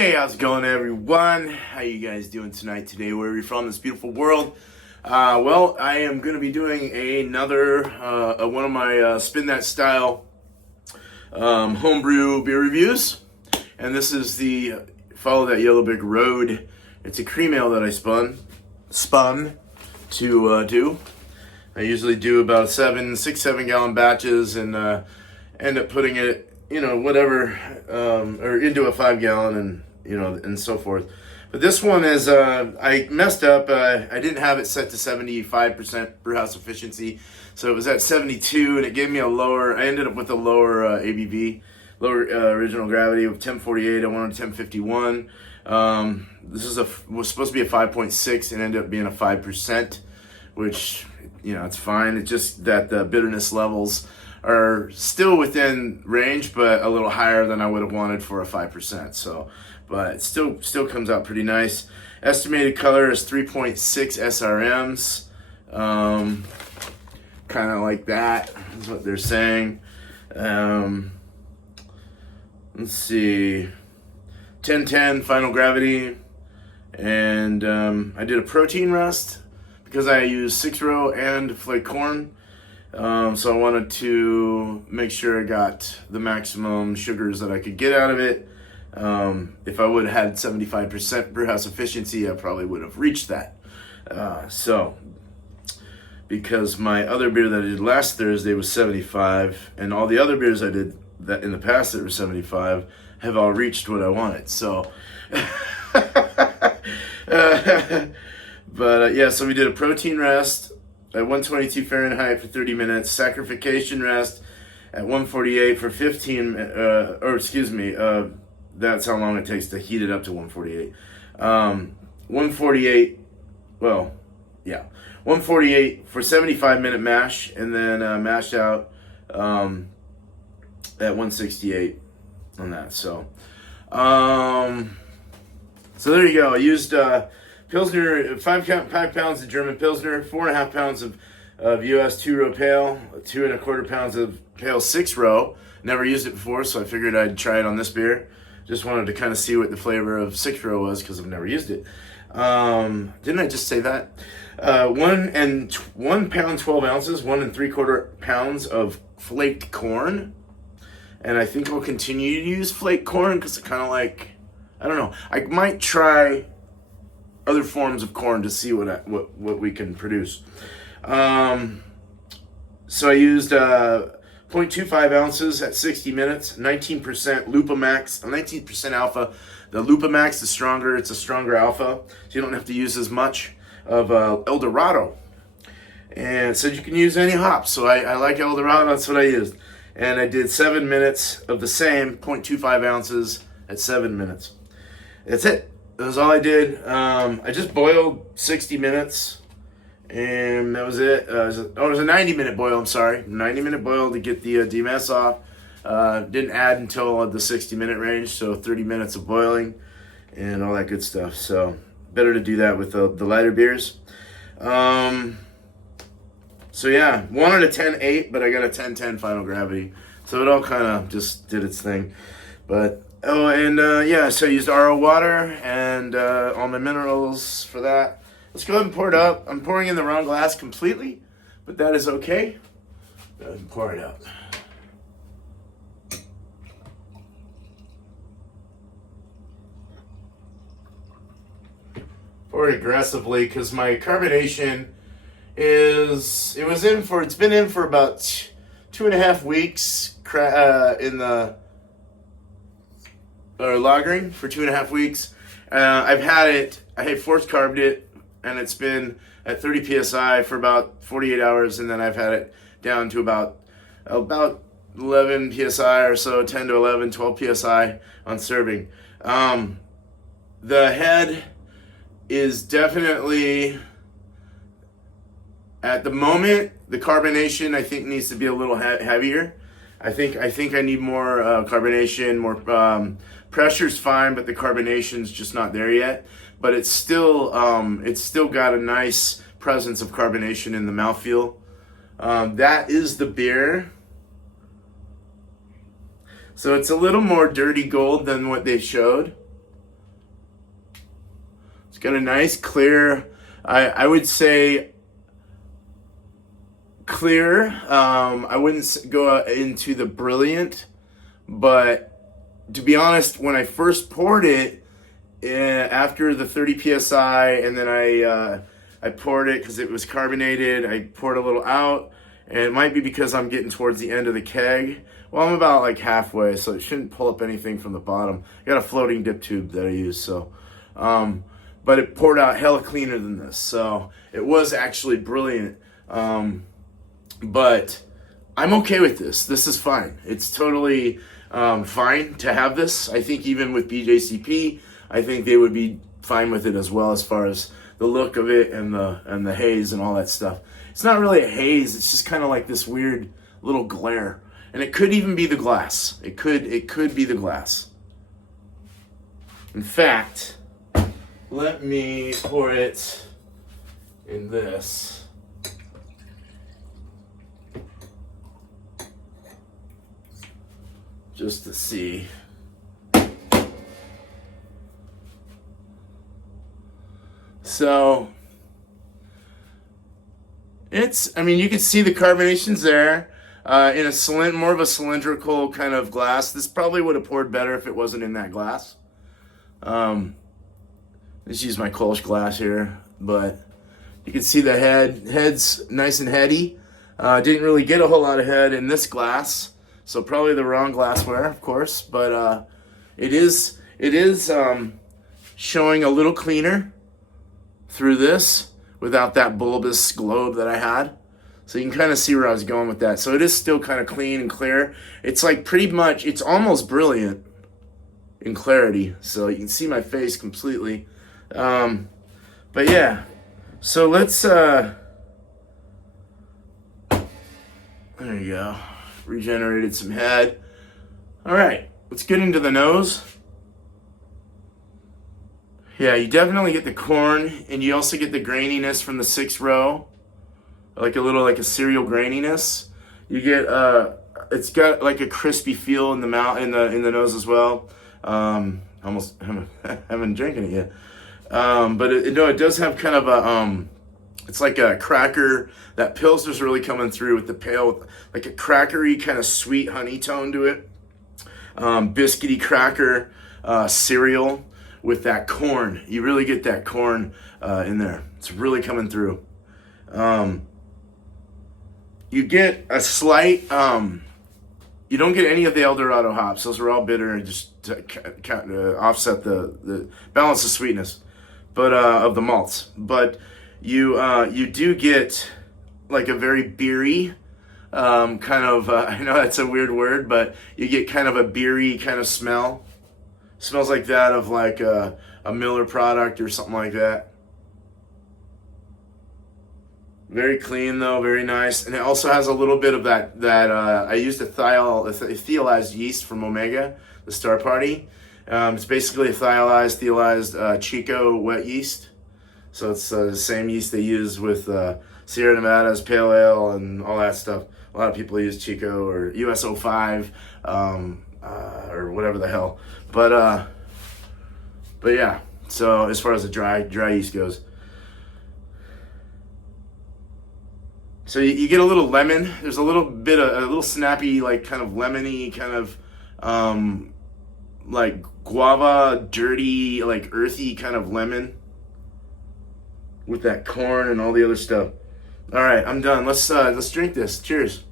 Hey, how's it going, everyone? How you guys doing tonight, today, wherever you're from, this beautiful world? Well, I am going to be doing another one of my Spin That Style homebrew beer reviews. And this is the Follow That Yellow Brick Road. It's a cream ale that I spun to do. I usually do about 6-7 gallon batches and end up putting it, whatever, or into a 5 gallon and, and so forth. But this one is, I messed up. I didn't have it set to 75% brewhouse efficiency. So it was at 72 and it gave me I ended up with a lower ABV, lower original gravity of 1048. I wanted 1051. This was supposed to be a 5.6 and ended up being a 5%, which, it's fine. It's just that the bitterness levels are still within range, but a little higher than I would have wanted for a 5%. So, but it still comes out pretty nice. Estimated color is 3.6 SRMs. Kind of like that is what they're saying. Let's see. 1010 final gravity. And I did a protein rest because I used 6-row and flake corn. So I wanted to make sure I got the maximum sugars that I could get out of it. If I would have had 75% brewhouse efficiency, I probably would have reached that. Because my other beer that I did last Thursday was 75, and all the other beers I did that in the past that were 75 have all reached what I wanted. So, so we did a protein rest at 122 Fahrenheit for 30 minutes, sacrification rest at 148 for 15, that's how long it takes to heat it up to 148. 148 for 75-minute mash, and then mashed out at 168 on that. So there you go. I used Pilsner, 5 pounds of German Pilsner, 4.5 pounds of US 2-row pale, 2.25 pounds of pale 6-row. Never used it before, so I figured I'd try it on this beer. Just wanted to kind of see what the flavor of 6-row was because I've never used it. Didn't I just say that? 1 pound 12 ounces, 1 3/4 pounds of flaked corn. And I think I'll continue to use flaked corn because I kind of like, I don't know. I might try other forms of corn to see what we can produce. So I used 0.25 ounces at 60 minutes, 19% Lupamax, 19% alpha. The Lupamax is stronger. It's a stronger alpha, so you don't have to use as much of El Dorado. And it said you can use any hops, so I like El Dorado. That's what I used. And I did 7 minutes of the same 0.25 ounces at 7 minutes. That's it. That was all I did. I just boiled 60 minutes, and that was it. It was a 90-minute boil, I'm sorry. 90-minute boil to get the demass off. Didn't add until the 60-minute range, so 30 minutes of boiling and all that good stuff. So better to do that with the lighter beers. Wanted a 10.8, but I got a 10.10 final gravity. So it all kind of just did its thing. But so I used RO water and all my minerals for that. Let's go ahead and pour it up. I'm pouring in the wrong glass completely, but that is okay. Go ahead and pour it up. Pour it aggressively because my carbonation it's been in for about 2.5 weeks lagering for 2.5 weeks. I had force carbed it, and it's been at 30 psi for about 48 hours, and then I've had it down to about 11 psi or so, 10 to 11, 12 psi on serving. The head is definitely, at the moment, the carbonation I think needs to be a little heavier. I think I need more carbonation, more pressure's fine, but the carbonation's just not there yet. But it's still got a nice presence of carbonation in the mouthfeel. That is the beer. So it's a little more dirty gold than what they showed. got a nice clear, I would say clear. I wouldn't go into the brilliant, but to be honest, when I first poured it, after the 30 psi, and then I poured it because it was carbonated. I poured a little out, and it might be because I'm getting towards the end of the keg. Well, I'm about like halfway, so it shouldn't pull up anything from the bottom. I got a floating dip tube that I use, so. But it poured out hella cleaner than this, so it was actually brilliant. But I'm okay with this. This is fine. It's totally fine to have this. I think even with BJCP, I think they would be fine with it as well, as far as the look of it and the haze and all that stuff. It's not really a haze. It's just kind of like this weird little glare, and it could even be the glass. It could be the glass. In fact, let me pour it in this. Just to see. So, I mean, you can see the carbonation's there. In a more of a cylindrical kind of glass. This probably would have poured better if it wasn't in that glass. Just use my Kolsch glass here, but you can see the head's nice and heady. Didn't really get a whole lot of head in this glass, so probably the wrong glassware, of course. But it is showing a little cleaner through this without that bulbous globe that I had. So you can kind of see where I was going with that. So it is still kind of clean and clear. It's like pretty much, it's almost brilliant in clarity. So you can see my face completely. But yeah, so let's, there you go. Regenerated some head. All right, let's get into the nose. Yeah, you definitely get the corn, and you also get the graininess from the 6th row, like a cereal graininess. You get it's got like a crispy feel in the mouth, in the nose as well. Almost haven't drinking it yet, but it does have kind of a it's like a cracker. That Pilsner's really coming through with the pale, like a crackery kind of sweet honey tone to it. Biscuity cracker cereal with that corn. You really get that corn in there. It's really coming through. You get a slight, you don't get any of the El Dorado hops. Those are all bitter and just to offset the balance of sweetness, but of the malts. But you do get like a very beery kind of, I know that's a weird word, but you get kind of a beery kind of smell. Smells like that of like a Miller product or something like that. Very clean though, very nice. And it also has a little bit of that I used a thiolized yeast from Omega, the Star Party. It's basically a thiolized Chico wet yeast. So it's the same yeast they use with Sierra Nevada's Pale Ale and all that stuff. A lot of people use Chico or US05 or whatever the hell. But yeah, so as far as the dry yeast goes. So you get a little lemon. There's a little bit of a little snappy, like kind of lemony, kind of like guava, dirty, like earthy kind of lemon with that corn and all the other stuff. All right, I'm done. Let's drink this. Cheers.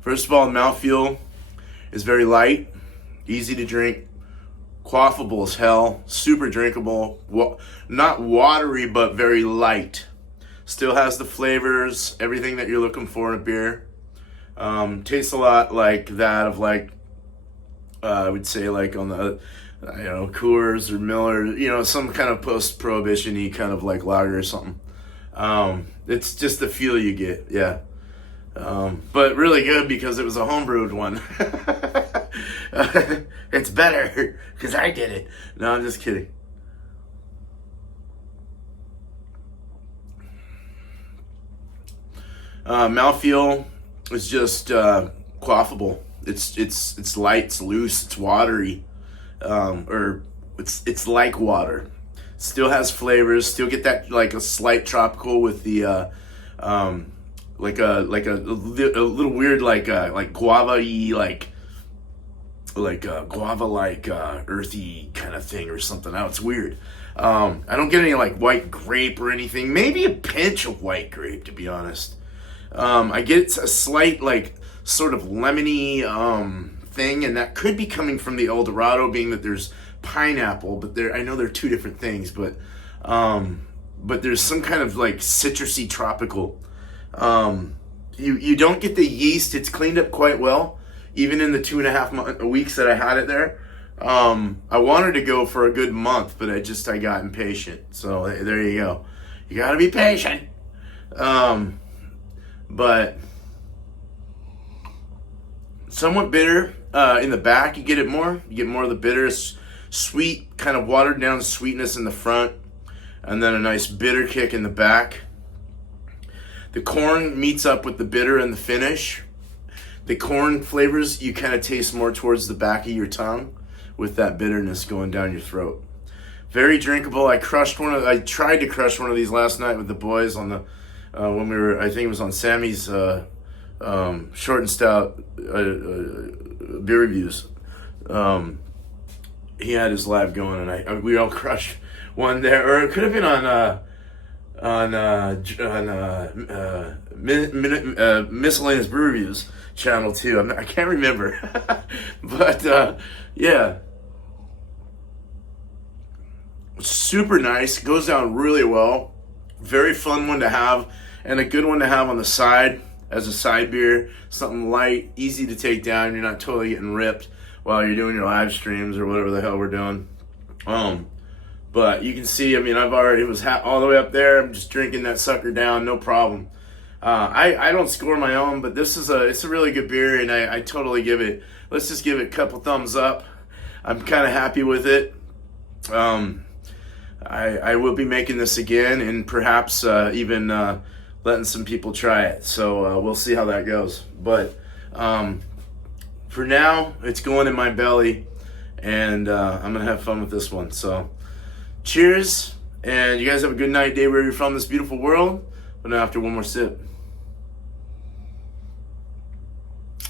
First of all, the mouthfeel is very light, easy to drink. Quaffable as hell, super drinkable, not watery, but very light. Still has the flavors, everything that you're looking for in a beer. Tastes a lot like that of like, I would say like on the, Coors or Miller, some kind of post-prohibition-y kind of like lager or something. It's just the feel you get, yeah. But really good because it was a homebrewed one. It's better because I did it. No, I'm just kidding. Mouthfeel is just quaffable. it's light, it's loose, it's watery, or it's like water. Still has flavors. Still get that like a slight tropical with the like a little weird like guava-y like guava like earthy kind of thing or something. Now it's weird. I don't get any like white grape or anything. Maybe a pinch of white grape, to be honest. I get a slight like sort of lemony thing, and that could be coming from the El Dorado, being that there's pineapple, but I know they're two different things, but there's some kind of like citrusy tropical. You don't get the yeast. It's cleaned up quite well, even in the 2.5 weeks that I had it there. I wanted to go for a good month, but I got impatient. So there you go. You gotta be patient. But somewhat bitter in the back. You get more of the bitter, sweet, kind of watered down sweetness in the front, and then a nice bitter kick in the back. The corn meets up with the bitter in the finish. The corn flavors you kind of taste more towards the back of your tongue, with that bitterness going down your throat. Very drinkable. I tried to crush one of these last night with the boys on the when we were, I think it was on Sammy's short and stout beer reviews. He had his lab going, and we all crushed one there, or it could have been on Miscellaneous Brew Reviews channel too. I can't remember, but yeah, super nice. Goes down really well. Very fun one to have, and a good one to have on the side as a side beer. Something light, easy to take down. You're not totally getting ripped while you're doing your live streams or whatever the hell we're doing. But you can see, I mean, it was all the way up there. I'm just drinking that sucker down, no problem. I don't score my own, but it's a really good beer, and I totally let's just give it a couple thumbs up. I'm kind of happy with it. I will be making this again, and perhaps even letting some people try it. So we'll see how that goes. But for now, it's going in my belly, and I'm going to have fun with this one. So cheers, and you guys have a good night, day, wherever you're from this beautiful world. But now after one more sip.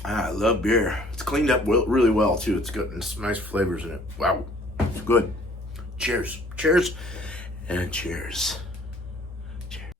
I love beer. It's cleaned up really well, too. It's good, and some nice flavors in it. Wow, it's good. Cheers. Cheers. And cheers. Cheers.